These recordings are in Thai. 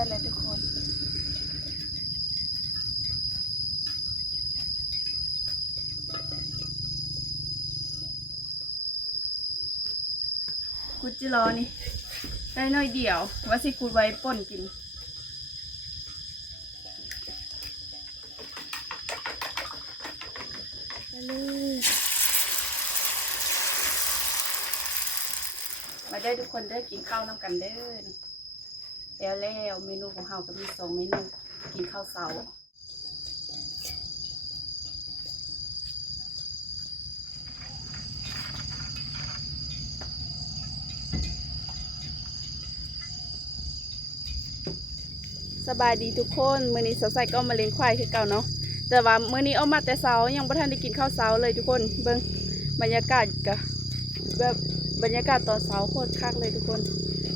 ได้เลยทุกคนกุดจิรอนี่ได้น้อยเดียวว่าสิกุดไว้ป่นกินมาได้ทุกคนได้กินข้าวน้ำกันเด้อแล้วเมนูของเราก็มี2 เมนูกินข้าวเช้าสบายดีทุกคนมื้อนี้สาวใส่ก็มาเลี้ยงควายคือเก่าเนาะแต่ว่ามื้อนี้เอามาแต่เช้ายังบ่ทันได้กินข้าวเช้าเลยทุกคนเบิ่งบรรยากาศก็แบบบรรยากาศตอนเช้าโคตรคักเลยทุกคน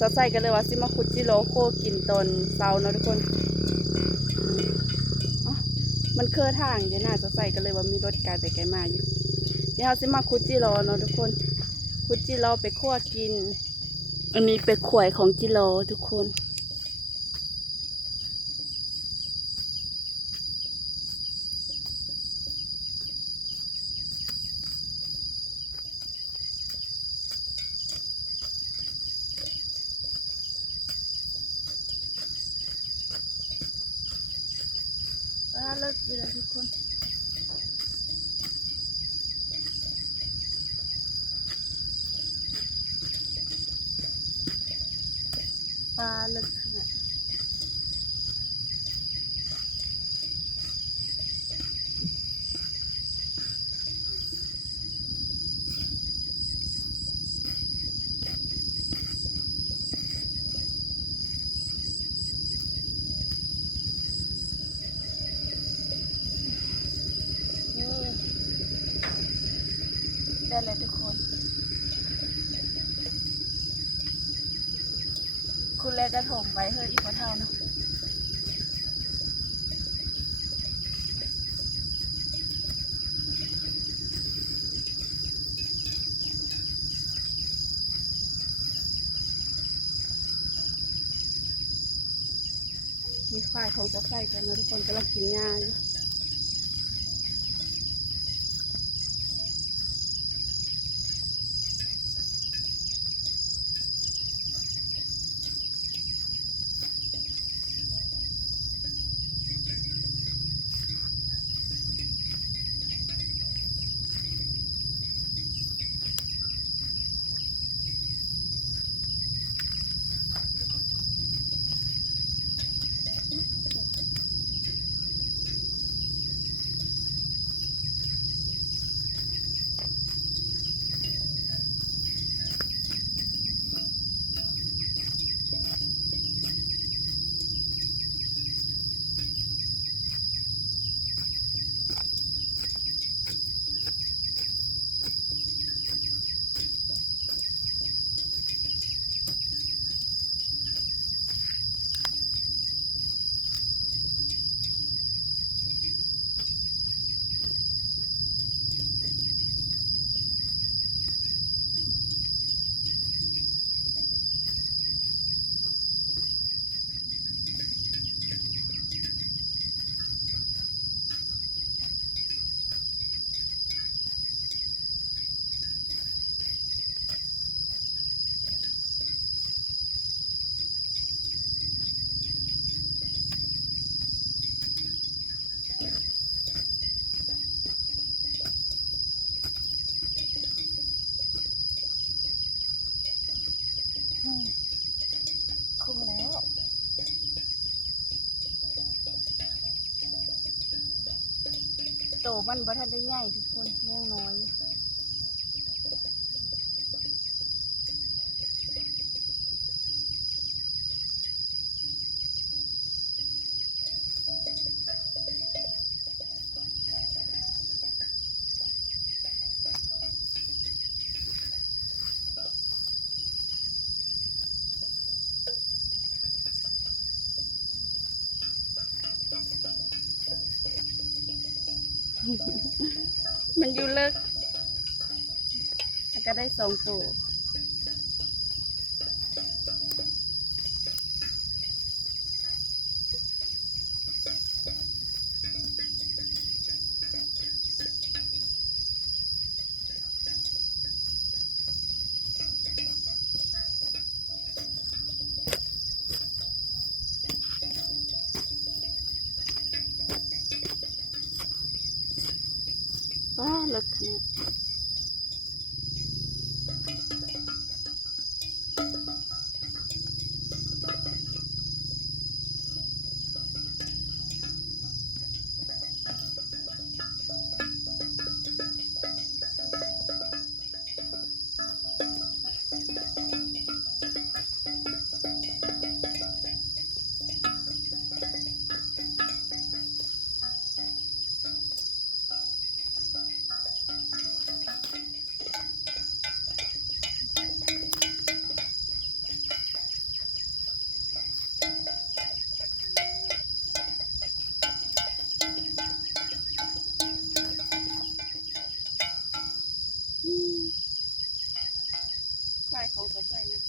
สาวใส่กันเลยว่าสิมาขุดจิโร่โคกินตอนเช้าเนาะทุกคนมันเคยทางอยู่น่าสาวใส่กันเลยว่ามีรถไกลไปไกลมาอยู่เดี๋ยวเราสิมาขุดจิโร่เนาะทุกคนขุดจิโร่ไปคั่วกินอันนี้เป็นขวายของจิโร่ทุกคนเลิกอยู่แล้วทุกคนปลาเลิกขนาดได้เลยทุกคนคุณแรกก็ถมไว้เฮ้ยอีกพอเท่าเนาะมีควายของจะใส่กันนะทุกคนกำลังกินงาอยู่คงแล้วโตมันบ่ทันได้ใหญ่ทุกคนยังน้อยอยู่มันอยู่เลิกแล้วก็ได้2 ตัว เนี่ยควายของสดใสนะ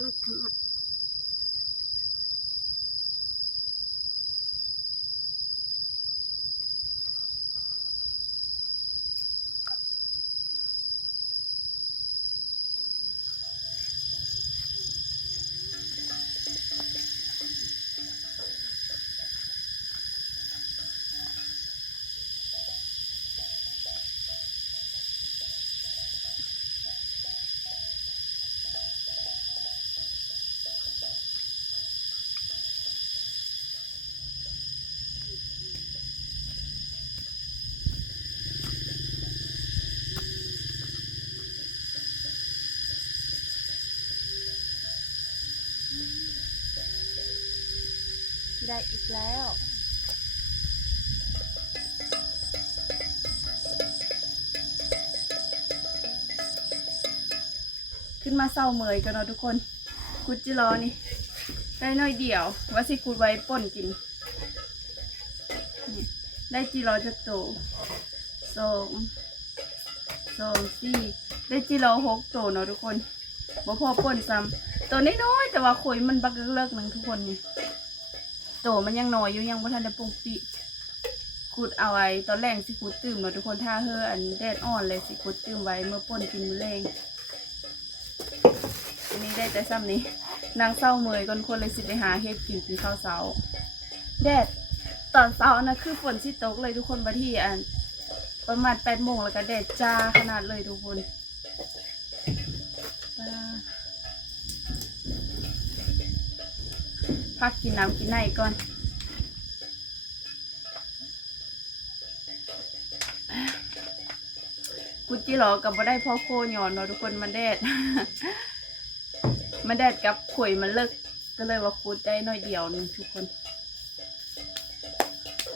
เล็กขนาดได้อีกแล้วขึ้นมาเศร้าเมยกันเนาะทุกคนกุดจิรอนี่ได้น้อยเดียวว่าสิกุดไว้ป่นกินนี่ได้จิรอจะโตสองสี่ได้จิรอ6 โตเนาะทุกคนบ่พอป่นซ้ำตัวน้อยๆแต่ว่าข่อยมันบักเลิกๆนึงทุกคนนี่โตมันยังน้อยอยู่ยังบ่ทันได้ปรุงปิขุดเอาไว้ตอนแรกสิขุดตื่มเนาะทุกคนถ้าเฮออันแดดอ่อนเลยสิขุดตื่มไว้เมื่อป่นกินมื้อแรงอันนี้ได้แต่ซ้ำนี้นางเศร้าเมยก่อนคนเลยสิไปหาเฮ็ดกินข้าวเช้าแดดตอนเช้านะคือฝนสิตกเลยทุกคนบัดที่อันประมาณ8 โมงแล้วก็แดดจ้าขนาดเลยทุกคนพักกินน้ำกินไหนก่อนกุจิหรอกับบ่ได้พ่อโคหย่อนเนาะทุกคนมันแดด มันแดดกับข่อยมันเลิกก็เลยว่าคูดได้น้อยเดียวนึงทุกคน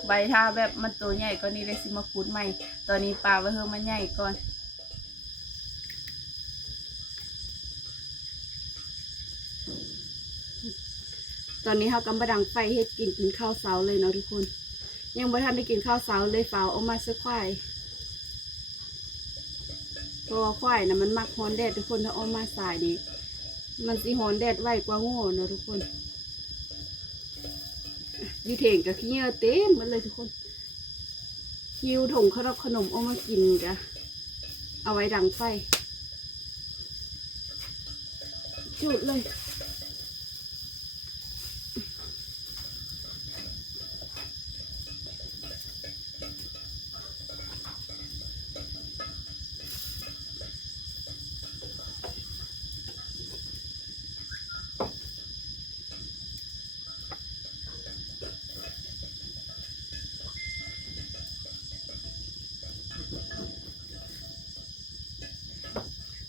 ใบถ้าแบบมันตัวใหญ่ก็นี่เลยสิมาคูดใหม่ตอนนี้ปลาไว้เพิ่มมันใหญ่ก่อนตอนนี้เขากำลังดังไฟเฮ็ดกินข้าวเช้าเลยเนาะทุกคนยังไม่ทันได้กินข้าวเช้าเลยฝ้าออกมาเสื้อควายเพราะว่าควายนะมันมักฮ้อนแดดทุกคนถ้าออกมาสายนี้มันสิฮ้อนแดดไวกว่าโง่เนาะทุกคนยีเถงกับขี้เหงื่อเต็มมันเลยทุกคนหิวถุงขนมออกมากินกะเอาไว้ดังไฟจุดเลย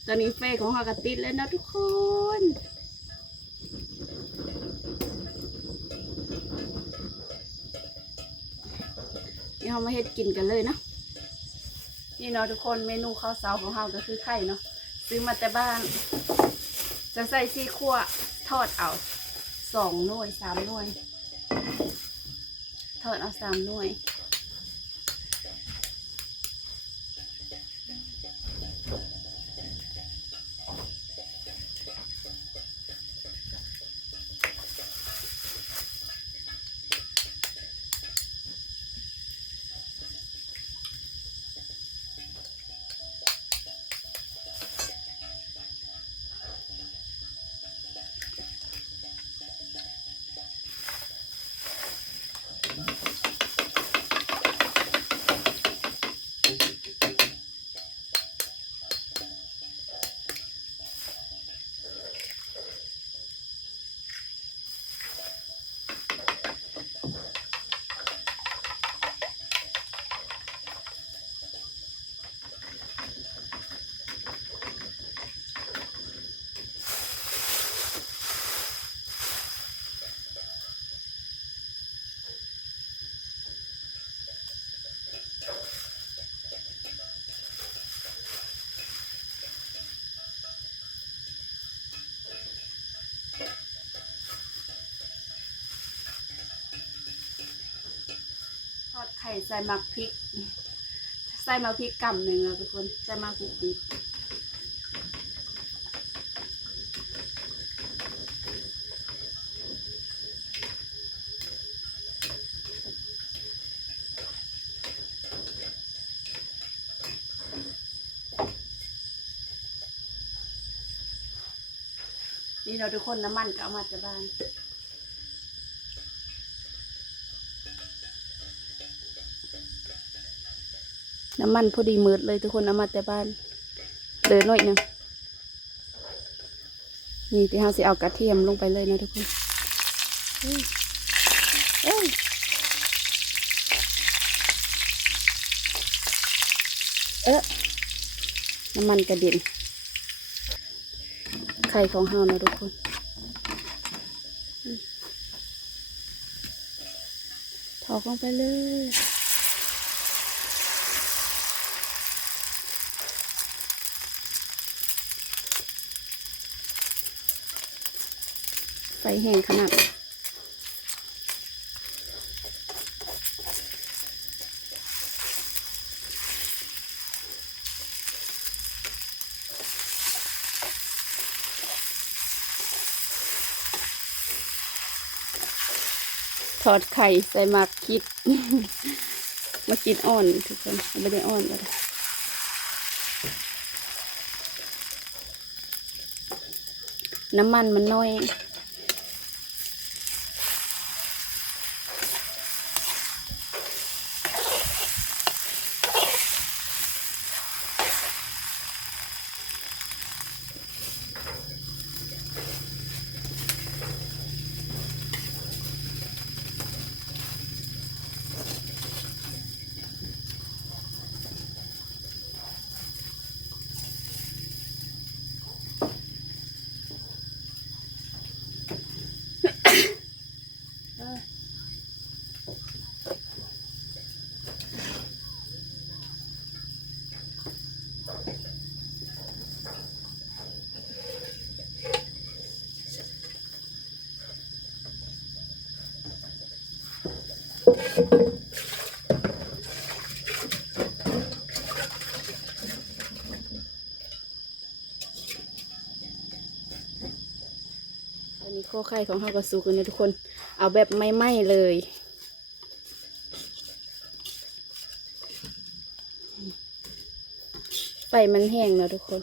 ตอนนี้เฟของเราก็ติดแล้วนะทุกคนเดี๋ยวเรามาเฮ็ดกินกันเลยเนาะนี่เนาะทุกคนเมนูข้าวเช้าของเราก็คือไข่เนาะซื้อมาแต่บ้านจะใส่ซี่คั่วทอดเอา2 หน่วย 3 หน่วย อดเอา3 หน่วยทอดไข่ใส่หมักพริกใส่หมักพริกกำหนึ่งแล้วทุกคนใส่หมักพริกดิบนี่เราทุกคนน้ำมันก็เอามาจากบ้านน้ำมันพอดีมืดเลยทุกคนเอามาแต่บ้านเหลือหน่อยหนึงนี่ที่เราสิเอากระเทียมลงไปเลยนะทุกคนเอ้ยน้ำมันกระเด็นไข่ของเรานะทุกคนถอกลงไปเลยไฟแห้งขนาดทอดไข่ใส่หมากคิด มากินอ่อนทุกคนไม่ได้อ่อนเลยน้ำมันมันน้อยอันนี้ข้อไข่ของเราก็สุกแล้วนะทุกคนเอาแบบไม่ไหม้เลยไฟมันแห้งแล้วทุกคน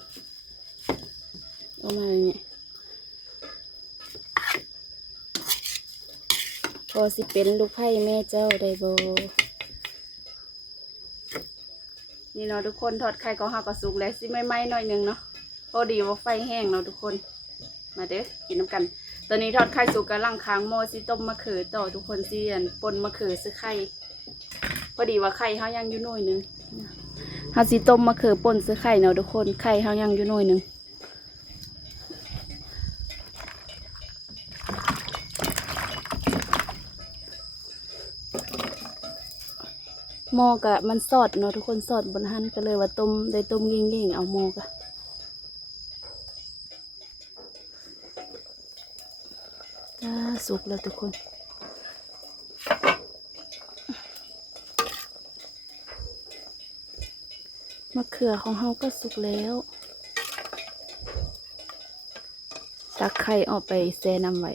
เอามาเนี่ยพอสิเป็นลูกไผ่แม่เจ้าได้บ่นี่เนาะทุกคนทอดไข่ของเราก็สุกแล้วสิไม่ไหม้หน่อยนึงเนาะพอดีว่าไฟแห้งเนาะทุกคนมาเด้อกินน้ำกันตอนนี้ทอดไข่สุกกำลังค้างหม้อสิต้มมะเขือต่อทุกคนสิปนมะเขือซื้อไข่พอดีว่าไข่เขายังอยู่หน่อยนึงเขาสิต้มมะเขือป่นซื้อไข่เนาะทุกคนไข่เขายังอยู่หน่อยนึงหม้อกะมันสอดเนาะทุกคนสอดบนหันก็เลยว่าต้มได้ต้มเง่งๆเอาหม้อกะจ้าสุกแล้วทุกคน มะเขือของเฮาก็สุกแล้วตักไข่ออกไปแช่น้ำไว้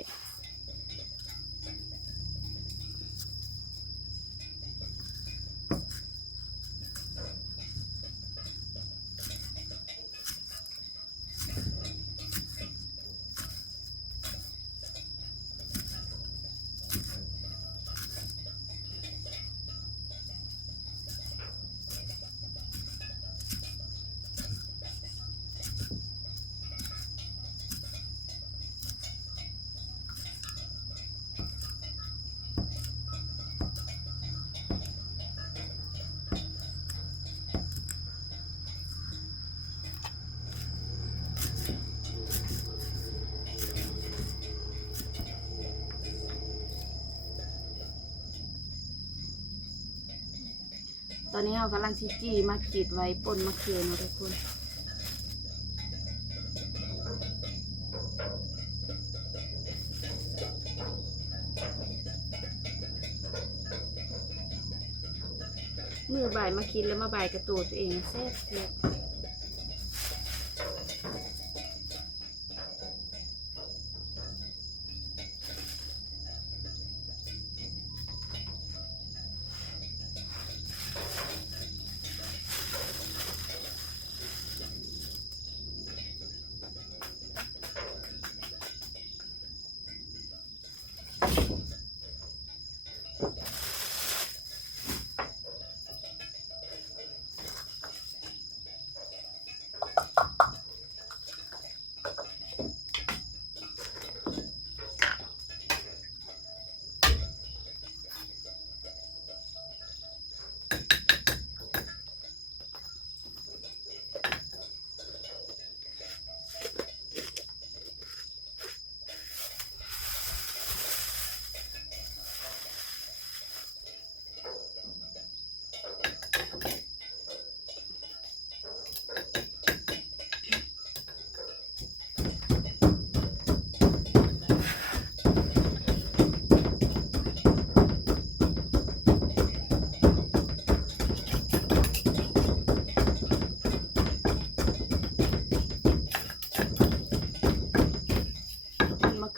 ตอนนี้เรากำลังชิจี้มาขีดไว้ป่นมะเขือเนาะทุกคนมือบ่ายมาคิดแล้วมาบ่ายกระตูตัวเองแซ่บแซ่บ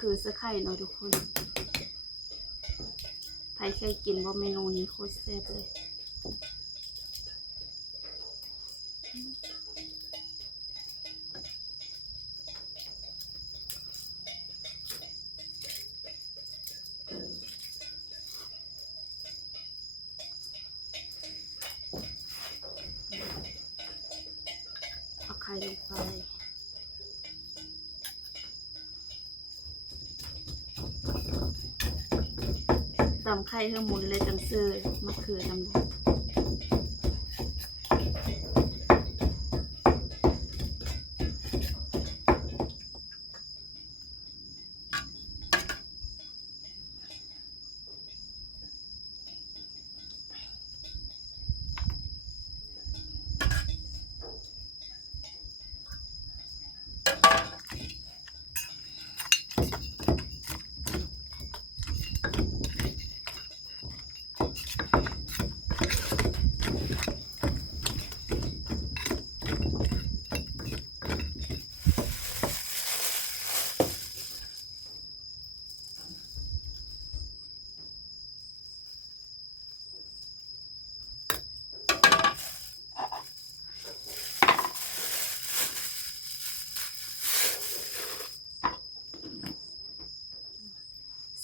คือเสื้อไข่เนาะทุกคนใครเคยกินว่าเมนูนี้โคตรแซ่บเลยเอาไข่ลงไปตำไข่ให้หมุนเลยจังเซอร์มะเขือดำ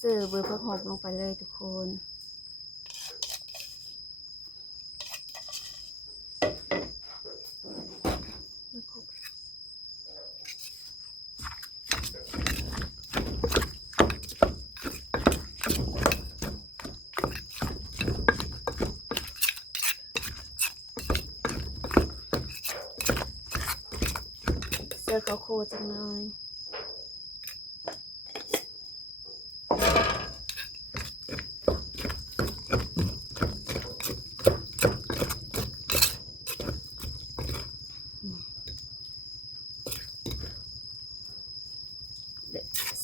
เสิร์ฟเบอร์ผักหอมลงไปเลยทุกคนเสิร์ฟข้าวโพดจังเลย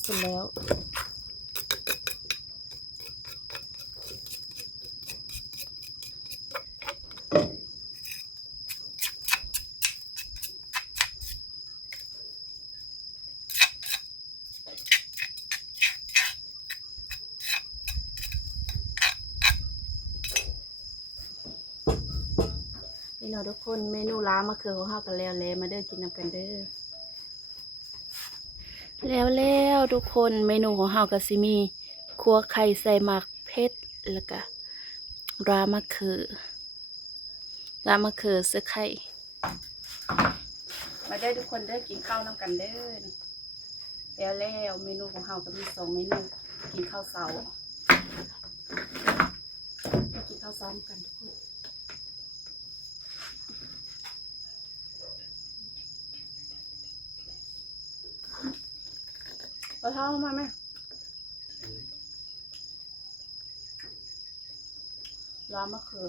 เสร็จแล้ว นี่เนาะทุกคนเมนูล้ามะเขือของเฮากันแล้วมาเด้อกินนำกันเด้อแล้วทุกคนเมนูของเฮาก็สิมีคั่วไข่ใส่หมักเผ็ดแล้วก็รามะเขือเสื้อไข่มาได้อทุกคนเด้อกินข้าวนำกันเด้อแล้วเมนูของเฮาก็มี2เมนูกินข้าวเช้ากินข้าวเช้ากันทุกคนเอาเท้ามาไหมรามะเขือ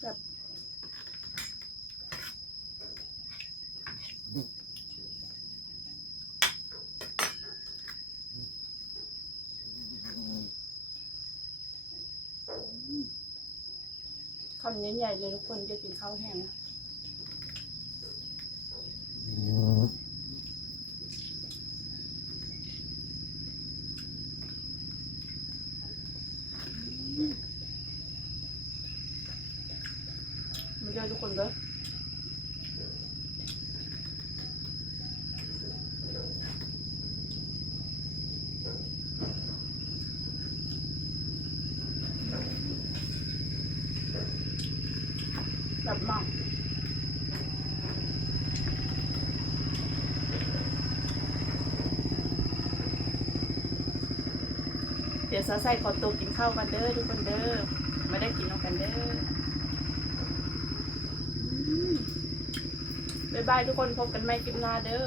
แบบคำนี้ใหญ่เลยทุกคนจะกินข้าวแห้งนะมาเจอทุกคนเด้อแบบมากเดี๋ยวใส่ขอตัวกินข้าวกันเด้อทุกคนเด้อไม่ได้กินนำกันเด้อบ๊ายบายทุกคนพบกันใหม่คลิปหน้าเด้อ